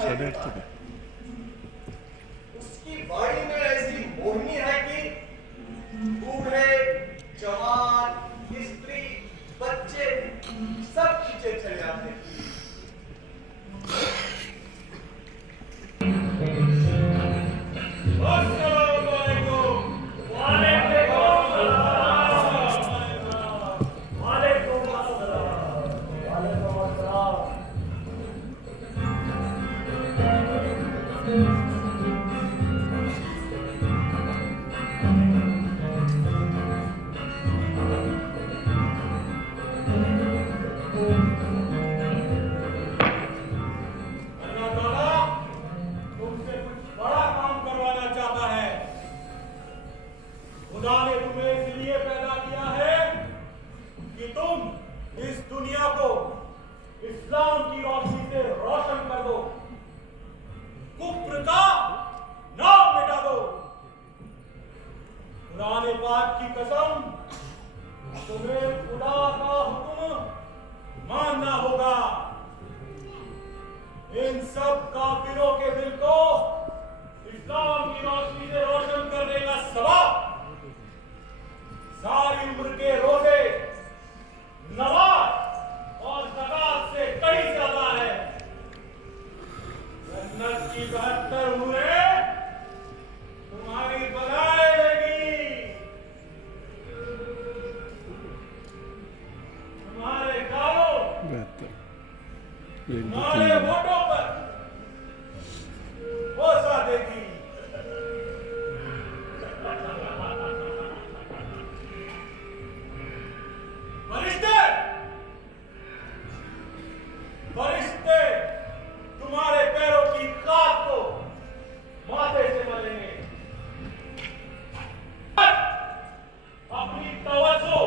साढ़े आठ तक है। उसकी वाणी में ऐसी मोहिनी है कि बूढ़े, जवान, स्त्री, बच्चे सब खींचे चले आते हैं। खुदा ने तुम्हें इसलिए पैदा किया है कि तुम इस दुनिया को इस्लाम की रोशनी से रोशन कर दो, कुफ्र का नाम मिटा दो। कुरान पाक की कसम, तुम्हें खुदा का हुक्म मानना होगा। इन सब काफिरों के दिल को इस्लाम की रोशनी से रोशन करने का सबब सारी उम्र के रोजे, नमाज और ज़कात से कहीं ज्यादा है। जन्नत की 72 हूरें तुम्हारी बनाए लेगी। तुम्हारे गालों, तुम्हारे वोटों पर बोसा देगी। फरिश्ते तुम्हारे पैरों की खाद को माथे से मलेंगे। अपनी तवज्जो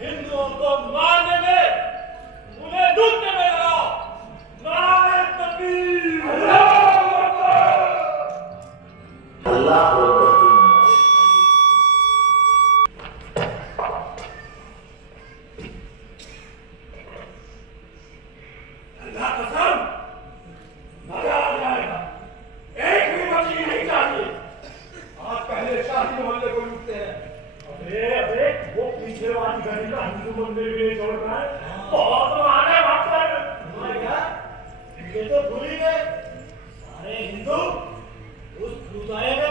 हिंदुओं को मारने में, उन्हें लूटने में लगाओ। नारे तकबीर, अल्लाहू अकबर, अल्लाहू अकबर। ये तो भूल ही गए, सारे हिंदू उस भूताए में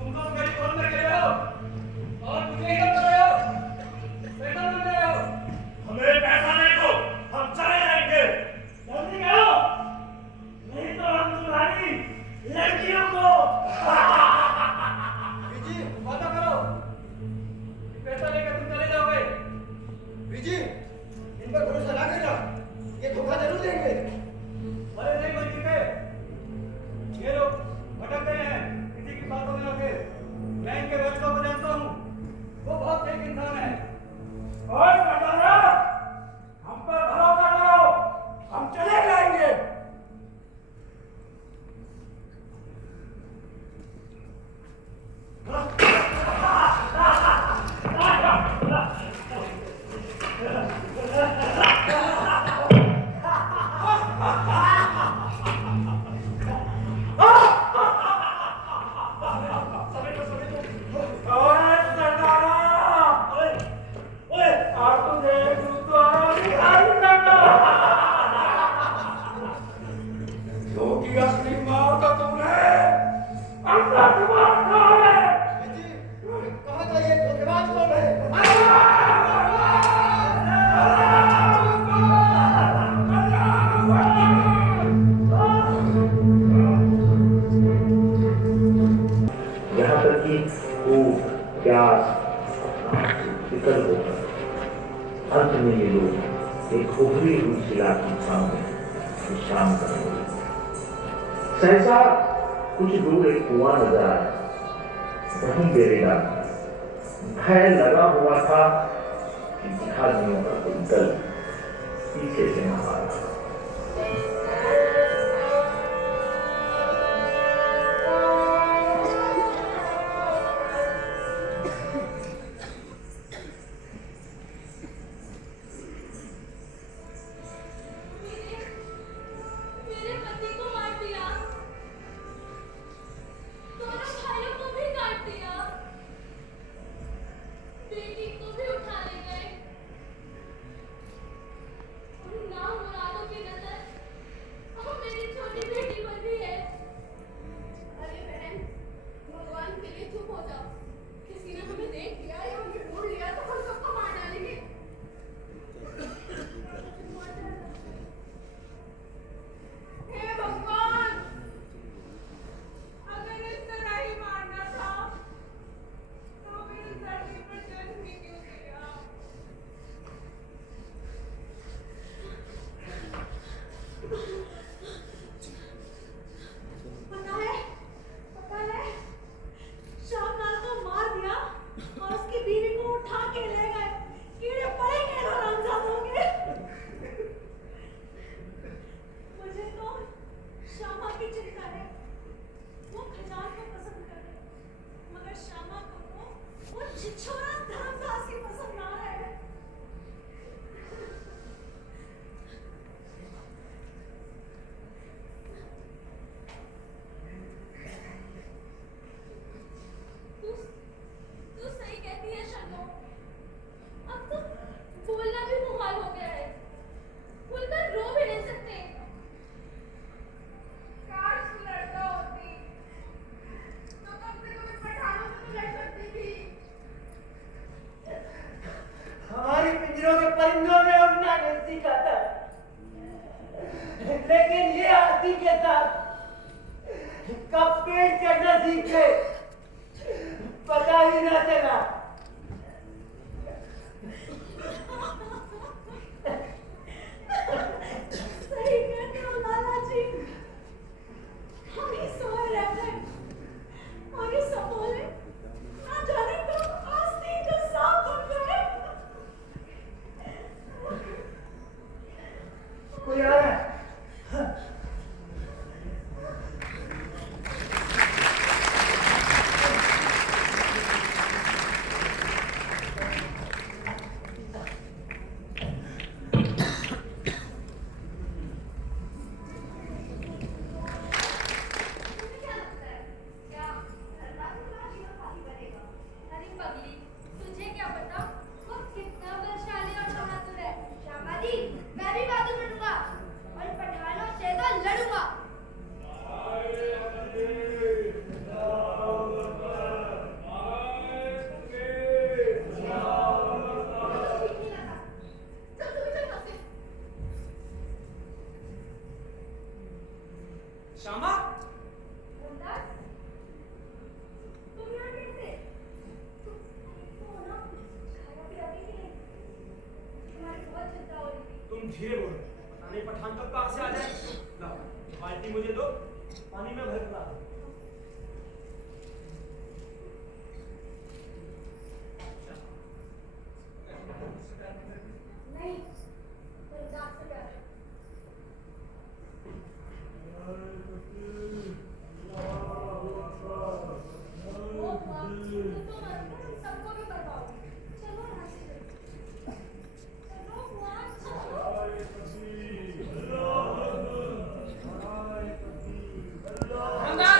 तुम तो मेरी कौन लगे हो और मुझे ही विकल होकर अंत में ये लोग एक उभरी हुई शिला की छांव में विश्राम करने लगे। सहसा कुछ दूर एक कुआं नजर आया। वहीं बेरेगा भय लगा हुआ था कि भिखारियों का कोई दल पीछे से न आ रहा। परिंदों ने उड़ना नहीं सीखा था, लेकिन ये हाथी के साथ कब पेड़ चढ़ना सीखे पता ही ना चला। सही कहते हो लाला जी, हम ही सोए रहते और ये सब बोले ना जाने कब आस्तीन का सांप बन गए। कोई आ रहा है? श्यामा, तुम यहाँ कैसे? तुम ना खाया पिया भी नहीं। तुम्हारी बहुत चिंता हो रही थी। तुम धीरे बोलो, पता नहीं पठान कब कहाँ से आ जाए। लाओ, बाल्टी मुझे दो, पानी में भर कर ला दो। नहीं, तुम जाग से प्यार है। सबको भी करवाओगे। चलो यहाँ से चलो बुआ, चलो। अंदर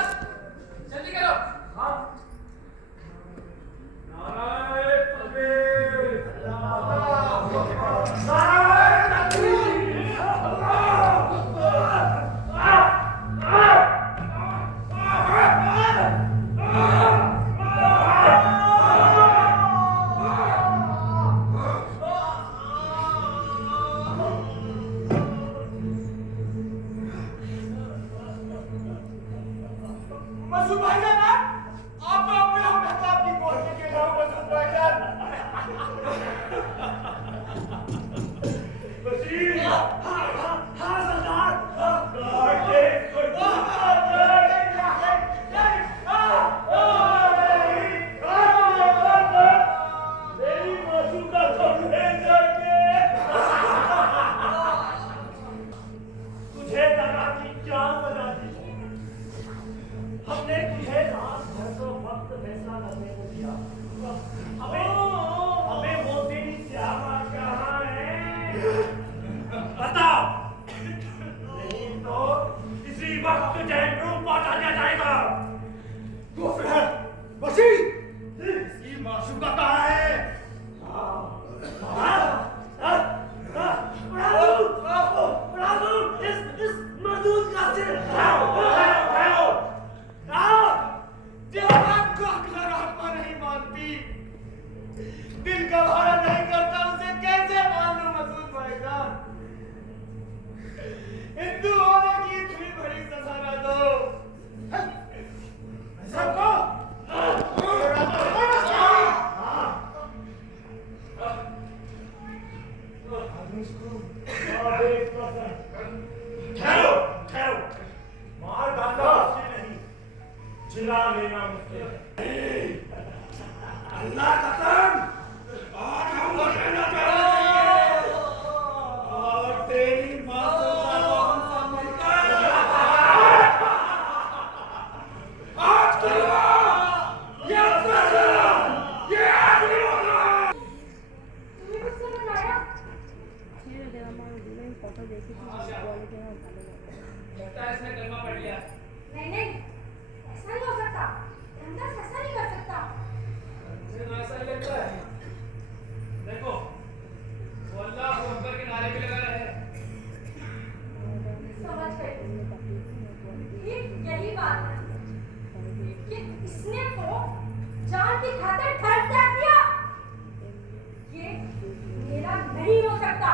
दिल का भाड़ा नहीं करता उसे कैसे मान लूं मसूद भाईजान। हिंदू होने की इतनी बड़ी सजा ना दो। सबको ठहरो ठहरो, मार डालना मुश्किल नहीं, जिला लेना मुश्किल है। अल्लाह कसम आज हमको रहना चाहिए और तेरी मासूमियत को हम सब मिलकर आज करवा ये फैसला, ये आखिरी होगा। तुम्हें कुछ समझ आया? लगता है इसने कलमा पढ़ लिया। नहीं नहीं, ऐसा नहीं हो सकता। रामदास ऐसा नहीं कर सकता। मुझे तो ऐसा ही लगता है। देखो वो अल्लाह अकबर के नारे भी लगा रहे हैं। समझ गई। ये यही बात है कि इसने तो जान की खातिर धर्म त्याग दिया। ये मेरा नहीं हो सकता।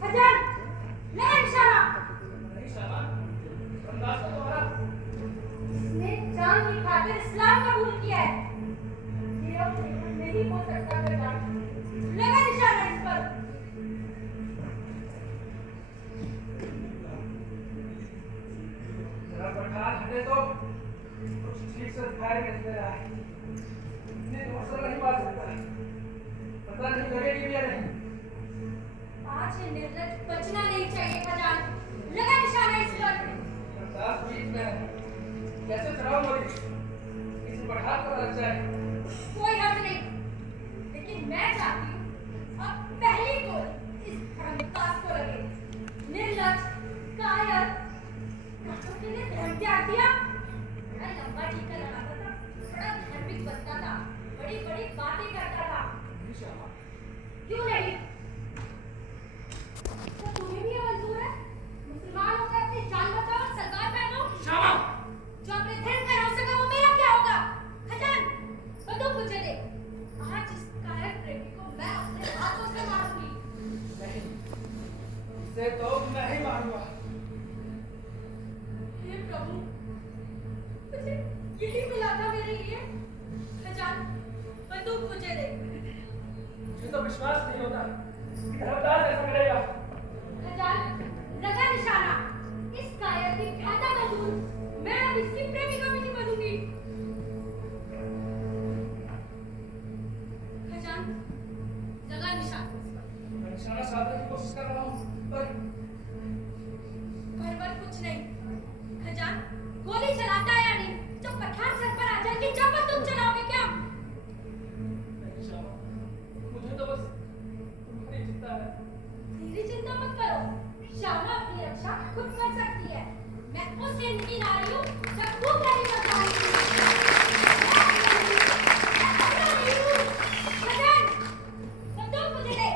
खजन, ले निशाना। नहीं शामा, अंदाज तो तुम्हारा। इसने जान की खातिर इस्लाम कबूल किया है। ये अब नहीं हो सकता खजन। लगा निशाना इस पर। जरा पठान हटे तो कुछ ठीक से दिखाई नहीं दे रहा है। इतनी दूर से नहीं मार सकता। पता नहीं लगेगी भी या नहीं। आज ये निर्लज बचना नहीं चाहिए खजान। लगा निशाना इस पर। अंदाज बीच में है। कैसे चढ़ाओ मोरी? किसी पठान को लग जाए। कोई हर्ज नहीं, लेकिन मैं चाहती हूँ अब पहली गोली इस धर्मदास को लगे। निर्लज, कायर, डॉक्टर के लिए धर्म त्याग दिया। बड़ा लंबा टीका लगाता था, बड़ा धार्मिक बनता था, बड़ी बड़ी बातें करता था। क्यों नहीं? क्या तुम्हें भी ये मंजूर है? मुसलमान होकर अपनी जान बचाओ और सलवार पहनो। शामा, जो अपने धर्म का हो सका वो मेरा क्या होगा? खजान, बंदूक मुझे दे। आज इस कायर प्रेमी को मैं अपने हाथों से मारूंगी। नहीं, इसे तो मैं ही मारूंगा। हे प्रभु, मुझे यही मिला था मेरे लिए। खजान, बंदूक मुझे दे। मुझे तो विश्वास नहीं होता कि धर्मदास ऐसा करेगा। खजान, लगा निशाना। इस कायर की ख्याता मंजूर, मैं अब इसकी प्रेमिका भी नहीं बनूंगी। खजान, लगा निशाना। मैं निशाना साधने की कोशिश कर रहा हूँ पर कुछ नहीं। खजान, गोली चलाता है या नहीं? जब पठान सर पर आ जाएगी जब तुम चलाओगे क्या? नहीं शामा, मुझे तो बस तुम्हारी चिंता है। मेरी चिंता मत करो। शामा अपनी रक्षा खुद कर सकती है। मैं उस दिन की नारी हूँ जब तू क्या नहीं कर पाएगी। खजान, बंदूक मुझे दे।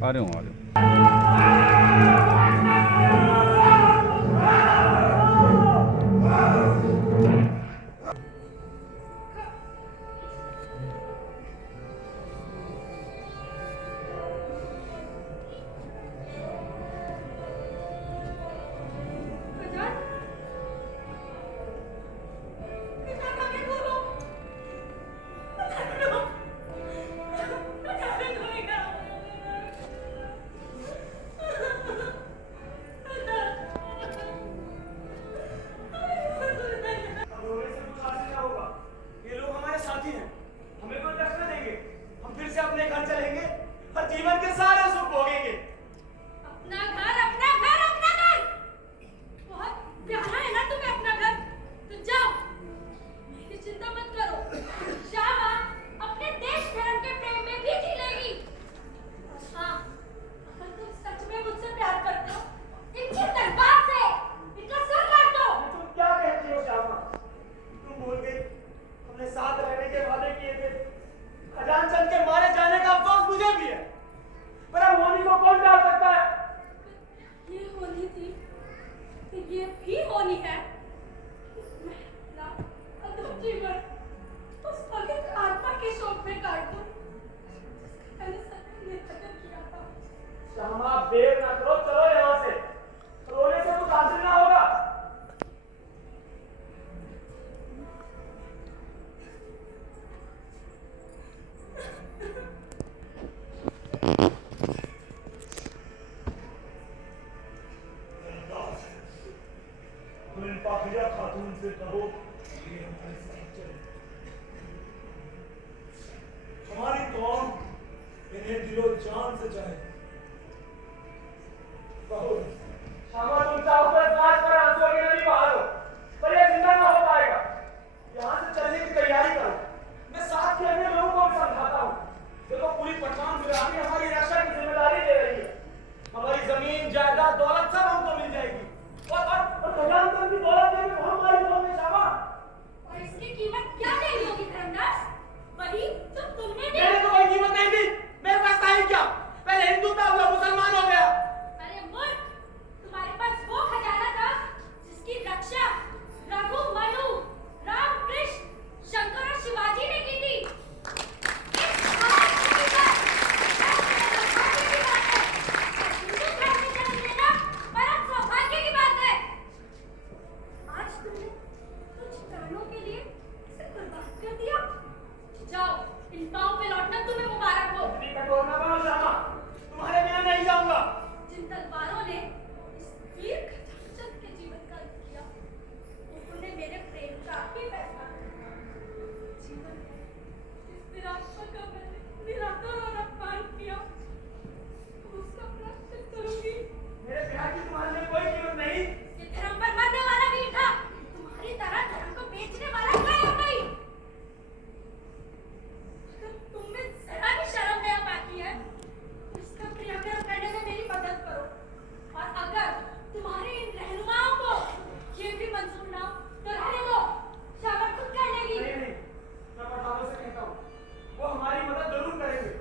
आ रहे हूँ। खजान, खजान आगे बोलो। अपने घर चलेंगे और जीवन के सारे सुख भोगेंगे। अपना घर, अपना घर, अपना घर। बहुत प्यारा है ना तुम्हें अपना घर। तो जाओ, मेरी चिंता मत करो। श्यामा अपने देश धर्म के प्रेम में भी जी लेगी। और हाँ, अगर तुम सच में मुझसे प्यार करते हो, इनकी तलवार से इनका सर काट दो। तुम क्या कहती हो श्यामा? तुम भूल गई हमने साथ रहने के वादे किए थे। खजानचंद के मारे जाने का अफसोस मुझे भी है, पर अब होनी को कौन डाल सकता है? ये होनी थी, तो ये भी होनी है। मैं अपना अधूरा जीवन उस पवित्र आत्मा के शोक में काट दूं, जिसका मैंने सदा निरादर किया था। श्यामा देर ना करो, चलो यहाँ से। रोने से कुछ हासिल ना होगा। पाखिया खातून से कहो ये हमारे साथ चले। हमारी कौम इन्हें दिलो जान से चाहे। कहो श्यामा, तुम चाहो तो इस नाच पर आंसुओं की नदी बहा दो, पर यह जिंदा ना हो पाएगा। यहाँ से चलने की तैयारी करो। मैं साथ के अन्य लोगों को भी समझाता हूँ। देखो, पूरी पठान बिरादरी हमारी रक्षा की जिम्मेदारी ले रही है। हमारी जमीन, जायदाद, दौलत सब हमको मिल जाएगी। और खजानचंद की दौलत में भी हमारी कौम में श्यामा। और इसकी कीमत क्या देनी होगी धर्मदास? वही जो तुमने दी। मैंने तो कोई कीमत नहीं दी। मेरे पास था ही क्या? पहले हिंदू था, अब मुसलमान हो गया। अरे मूर्ख, तुम्हारे पास वो खजाना था जिसकी रक्षा रघु, मनु, राम, कृष्ण, शंकर और शिवाजी ने की थी। इस भारत की बात, सौभाग्य की बात है। और हिंदू धर्म में जन्म लेना परम सौभाग्य की बात है। आज तुमने कुछ प्राणों के लिए इसे कुर्बान कर दिया। जाओ, इन पांव पे लौटना तुम्हें मुबारक हो। इतनी कठोर ना बनो श्यामा, तुम्हारे बिना नहीं जाऊंगा। जिन तलवारों ने इस वीर खजानचंद के जीवन का अंत किया, उन्होंने मेरे प्रेम का भी फैसला किया। जीवन में जिस विरासत का मैंने निरादर और अपमान किया, उसका प्रायश्चित करूंगी। मेरे प्यार की तुम्हारे लिए कोई कीमत नहीं। ये धर्म पर मरने वाला वीर था, तुम्हारी तरह धर्म को बेचने वाला कायर नहीं। अगर तुम में जरा भी शर्म दया बाकी है, तो इसका क्रियाकर्म करने में मेरी मदद करो। और अगर तुम्हारे इन रहनुमाओं को ये भी मंजूर ना हो, तो रहने दो, श्यामा खुद कर लेगी। नहीं नहीं, मैं पठानों से कहता हूँ, वो हमारी मदद जरूर करेंगे।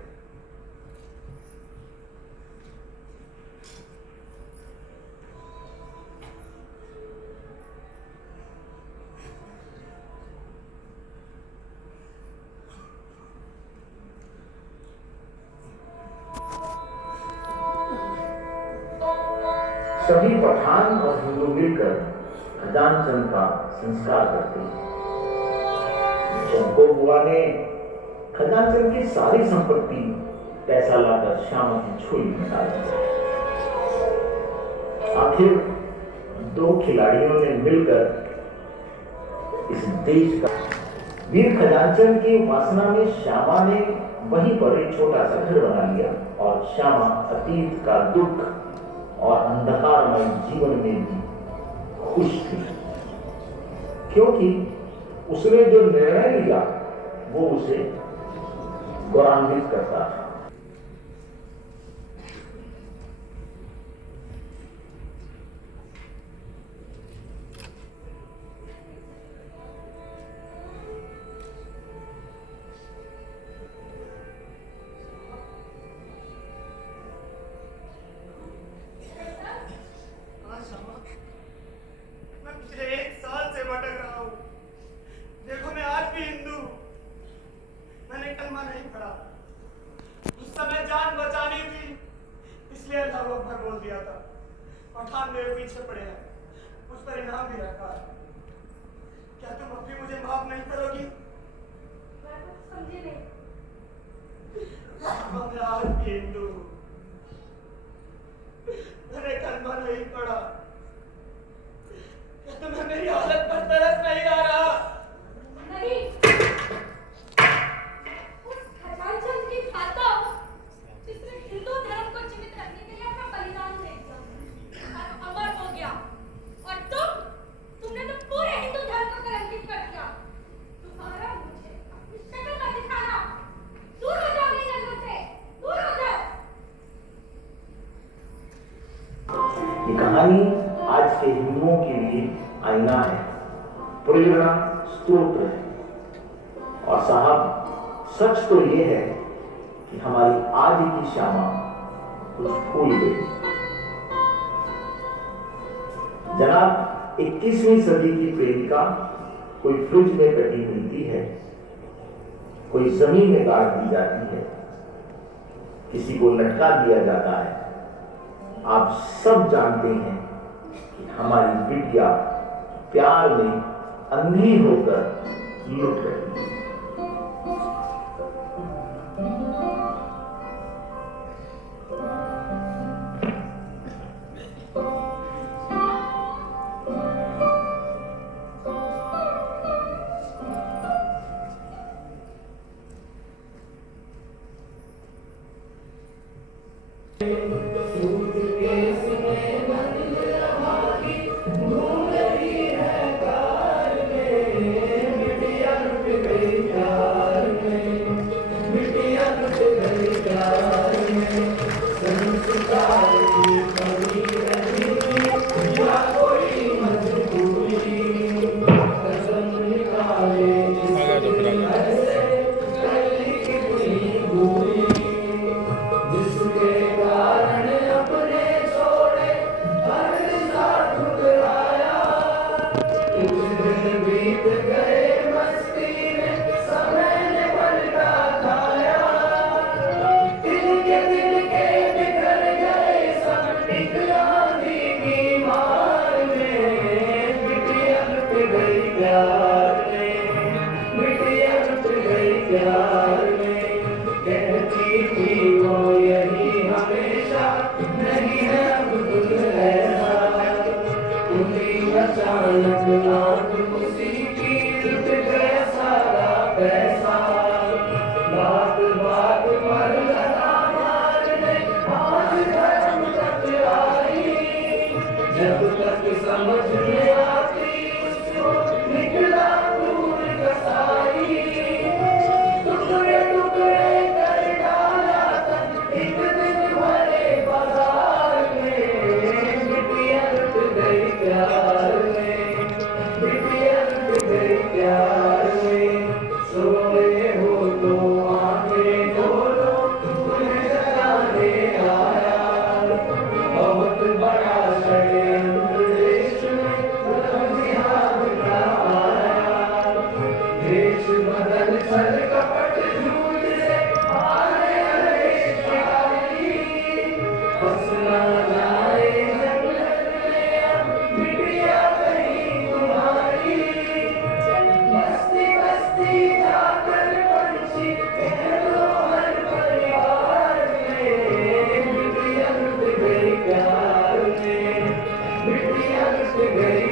सभी पठान और हिंदू मिलकर खजानचंद का संस्कार करते हैं। चंपो बुआ ने खजानचंद की सारी संपत्ति पैसा लाकर श्यामा की झोली में डाल दी। आखिर दो खिलाड़ियों ने मिलकर इस देश का वीर खजानचंद की वासना में श्यामा ने वहीं पर एक छोटा सा घर बना लिया और श्यामा अतीत का दुख और अंधकारमय जीवन में भी खुश थी, क्योंकि उसने जो निर्णय लिया वो उसे गौरवान्वित करता था। हाँ श्यामा, मैं पिछले 1 साल से भटक रहा हूँ। देखो, मैं आज भी हिंदू हूँ। मैंने कलमा नहीं पढ़ा। उस समय जान बचानी थी, इसलिए अल्लाहू अकबर बोल दिया था। पठान मेरे पीछे पड़े हैं, उस पर इनाम भी रखा है। क्या तुम अब भी मुझे माफ नहीं करोगी? मैं कुछ समझी नहीं। मैं आज भी हिंदू हूँ। मैंने कलमा नहीं पढ़ा। क्या तुम्हें मेरी हालत पर तरस नहीं आ रहा? नहीं, उस खजानचंद की खाता ये कहानी आज के हिंदुओं के लिए आईना है, प्रेरणा स्रोत है। और साहब सच तो ये है कि हमारी आज की श्यामा कुछ भूल गई। जनाब 21वीं सदी की प्रेमिका कोई फ्रिज में कटी मिलती है, कोई जमीन में गाड़ दी जाती है, किसी को लटका दिया जाता है। आप सब जानते हैं कि हमारी बिटिया प्यार में अंधी होकर लुट रही है।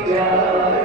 प्यार